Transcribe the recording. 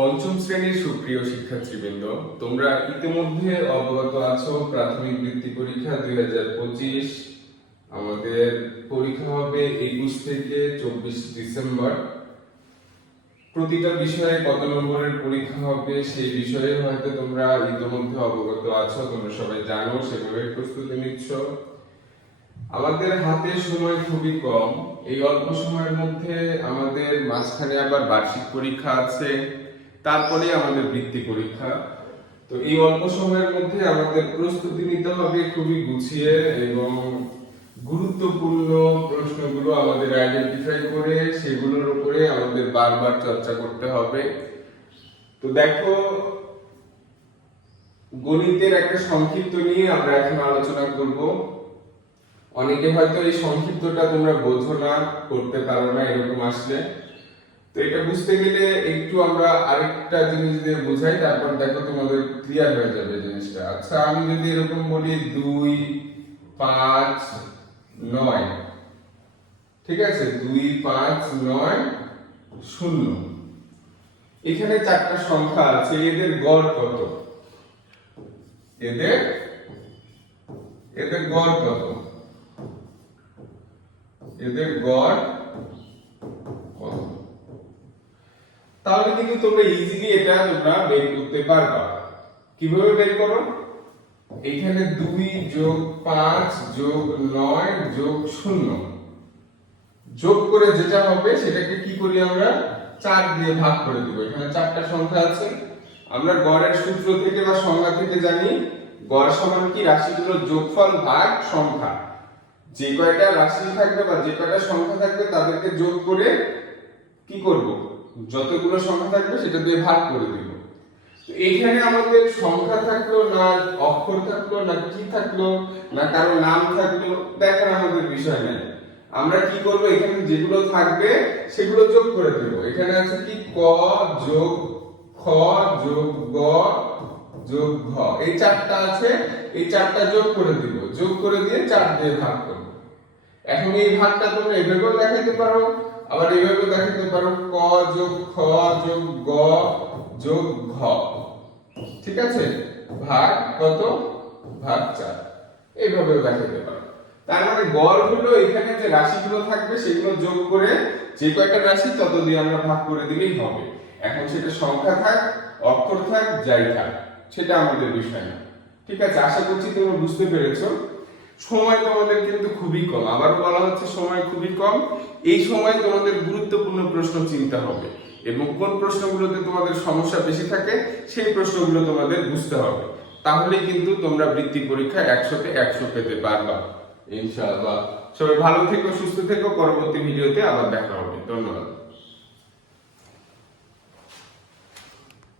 পঞ্চম শ্রেণির সুপ্রিয় শিক্ষার্থীবৃন্দ, তোমরা ইতিমধ্যে অবগত আছো, প্রাথমিক বৃত্তি পরীক্ষা দুই হাজার পঁচিশ। আমাদের পরীক্ষা হবে একুশ থেকে চব্বিশ ডিসেম্বর। প্রতিটা বিষয়ে কত নম্বরের পরীক্ষা হবে সেই বিষয়ে হয়তো তোমরা ইতিমধ্যে অবগত আছো, তোমরা সবাই জানো, সেভাবে প্রস্তুতি নিচ্ছ। আমাদের হাতে সময় খুবই কম, এই অল্প সময়ের মধ্যে আমাদের মাঝখানে আবার বার্ষিক পরীক্ষা আছে। তারপরে আমাদের বৃত্তি পরীক্ষা। তো এই অল্প সময়ের মধ্যে আমাদের প্রস্তুতি নিতে হবে খুবই গুছিয়ে এবং গুরুত্বপূর্ণ প্রশ্নগুলো আমাদের আইডেন্টিফাই করে সেগুলোর উপরে আমাদের বারবার চর্চা করতে হবে। তো দেখো, গণিতের একটা সংক্ষিপ্ত নিয়ে আমরা এখন আলোচনা করব। অনেকে হয়তো এই সংক্ষিপ্তটা তোমরা বোঝো না, করতে পারো না, এরকম আসলে। তো এটা বুঝতে গেলে একটু আমরা আরেকটা জিনিস দিয়ে বোঝাই, তারপর দেখো তোমাদের ক্লিয়ার হয়ে যাবে জিনিসটা। আচ্ছা আমি যদি এরকম বলি দুই, পাঁচ, নয়, ঠিক আছে? দুই, পাঁচ, নয়, শূন্য। এখানে চারটা সংখ্যা আছে, এদের গড় কত? এদের এদের গড় কত? এদের গড় তাহলে কিন্তু তোমরা ইজিলি এটা তোমরা বের করতে পারবা। কীভাবে বের করো? এখানে দুই যোগ পাঁচ যোগ নয় যোগ শূন্য। যোগ করে যেটা হবে, সেটাকে কি করি আমরা? চার দিয়ে ভাগ করে দিব। এখানে চারটা সংখ্যা আছে। আমরা গড়ের সূত্র থেকে বা সংজ্ঞা থেকে জানি, গড় সমান কি? রাশিগুলোর যোগফল ভাগ সংখ্যা। যে কয়টা রাশি থাকবে বা যে কয়টা সংখ্যা থাকবে, তাদেরকে যোগ করে কি করব? যতগুলো সংখ্যা থাকবে সেটা দিয়ে ভাগ করে দিব। তো এখানে আমাদের সংখ্যা থাকল না অক্ষর থাকল, না কি থাকল, না কারও নাম থাকল দেখার আমাদের বিষয় নেই। আমরা কি করব? এখানে যেগুলো থাকবে, সেগুলো যোগ করে দেব। এখানে আছে কি? ক যোগ, খ যোগ, গ যোগ, ঘ। এই চারটা আছে, এই চারটা যোগ করে দিব। যোগ করে দিয়ে চার দিয়ে ভাগ করব। এখন এই ভাগটা তোমরা এভাবেও দেখাতে পারো। আবার এইভাবে দেখাতে পারো, ক যোগ খ যোগ গ যোগ ঘ। ঠিক আছে? ভাগ কত? ভাগ চার। এইভাবেও দেখাতে পারো। তার মানে গড় এখানে যে রাশিগুলো থাকবে, সেগুলো যোগ করে যে কয়টা রাশি, তত দিয়ে আমরা ভাগ করে দিলেই হবে। এখন সেটা সংখ্যা থাক, অক্ষর থাক যাই থাক সেটা আমাদের বিষয় না। ঠিক আছে? আশা করছি তোমরা বুঝতে পেরেছ। সময় তোমাদের কিন্তু খুবই কম। আবারও বলা হচ্ছে সময় খুবই কম। এই সময় তোমাদের গুরুত্বপূর্ণ প্রশ্ন চিন্তা হবে এবং কোন প্রশ্নগুলোতে তোমাদের সমস্যা বেশি থাকে, সেই প্রশ্নগুলো তোমাদের বুঝতে হবে। তাহলে কিন্তু তোমরা বৃত্তি পরীক্ষা একশোতে একশো পেতে পারবা। ইনশাআল্লাহ। সবাই ভালো থেকো, সুস্থ থেকো। পরবর্তী ভিডিওতে আবার দেখা হবে। ধন্যবাদ।